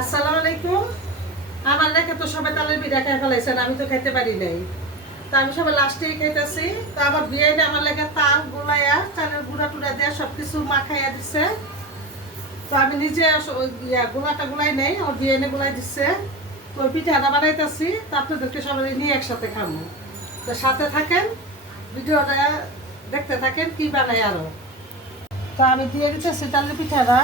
আসসালামু আলাইকুম। আমার রেখে তো সবাই তালের পিঠা খাই ফেলাইছেন, আমি তো খাইতে পারি নাই। তো আমি সবাই লাস্টেই খাইতেছি। তো আমার বিয়ে আমার লেগে তাল গোলাইয়া চালের গুঁড়া টুড়া দিয়ে সবকিছু মাখাইয়া দিচ্ছে। তো আমি নিজে গোলাটা গুলাই নেই, আমার বিয়ে এনে গুলাই দিচ্ছে। তো ওই পিঠাটা বানাইতেছি, তো আপনাদেরকে সবাই নিয়ে একসাথে খাবো। তো সাথে থাকেন, ভিডিওটা দেখতে থাকেন কি বানাই আরো। তো আমি দিয়ে দিতেছি তালের পিঠাটা।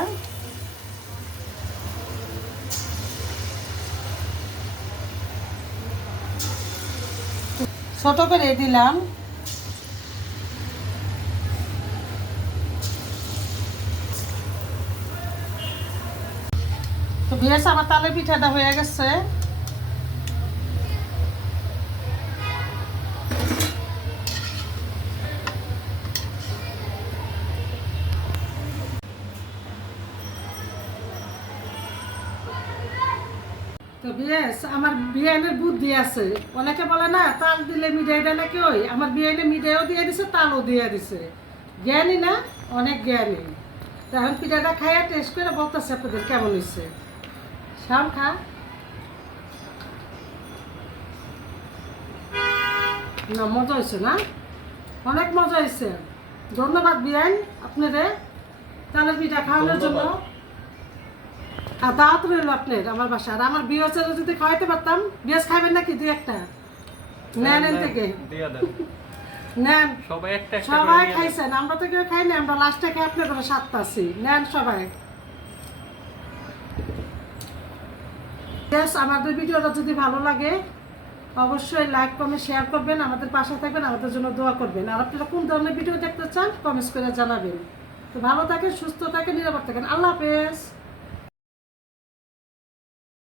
ছোট করে দিলাম। তো বেশ আমার তালের পিঠাটা হয়ে গেছে। তো বেশ আমার বিরিয়ানির বুদ্ধি আছে। অনেকে বলে না তাল দিলে মিঠাই দেয় নাকি, ওই আমার বিরিয়ানি মিঠাইও দিয়ে দিছে, তালও দিয়ে দিছে। জ্ঞানী না, অনেক জ্ঞানী। তো এখন পিঠাটা খাইয়া টেস্ট করে বলতেছে আপনাদের কেমন হয়েছে। শাম খা। না মজা হয়েছে না, অনেক মজা হয়েছে। ধন্যবাদ বিয়ান আপনাদের তালের পিঠা খাওয়ানোর জন্য। আর দাওয়াত রইল আপনার আমার বাসা। আর আমার বিয়ে ছেলে যদি খাওয়াইতে পারতাম। বিয়াস খাইবেন নাকি দুই একটা? নেন এন থেকে নেন। সবাই খাইছেন, আমরা তো কেউ খাই না, আমরা লাস্টে খাই আপনার করে সাতটা আছি। নেন সবাই। বেশ আমাদের ভিডিওটা যদি ভালো লাগে অবশ্যই লাইক কমেন্ট শেয়ার করবেন, আমাদের পাশে থাকবেন, আমাদের জন্য দোয়া করবেন। আর আপনারা কোন ধরনের ভিডিও দেখতে চান কমেন্টস করে জানাবেন। তো ভালো থাকেন, সুস্থ থাকেন, নিরাপদ থাকেন। আল্লাহ হাফেজ।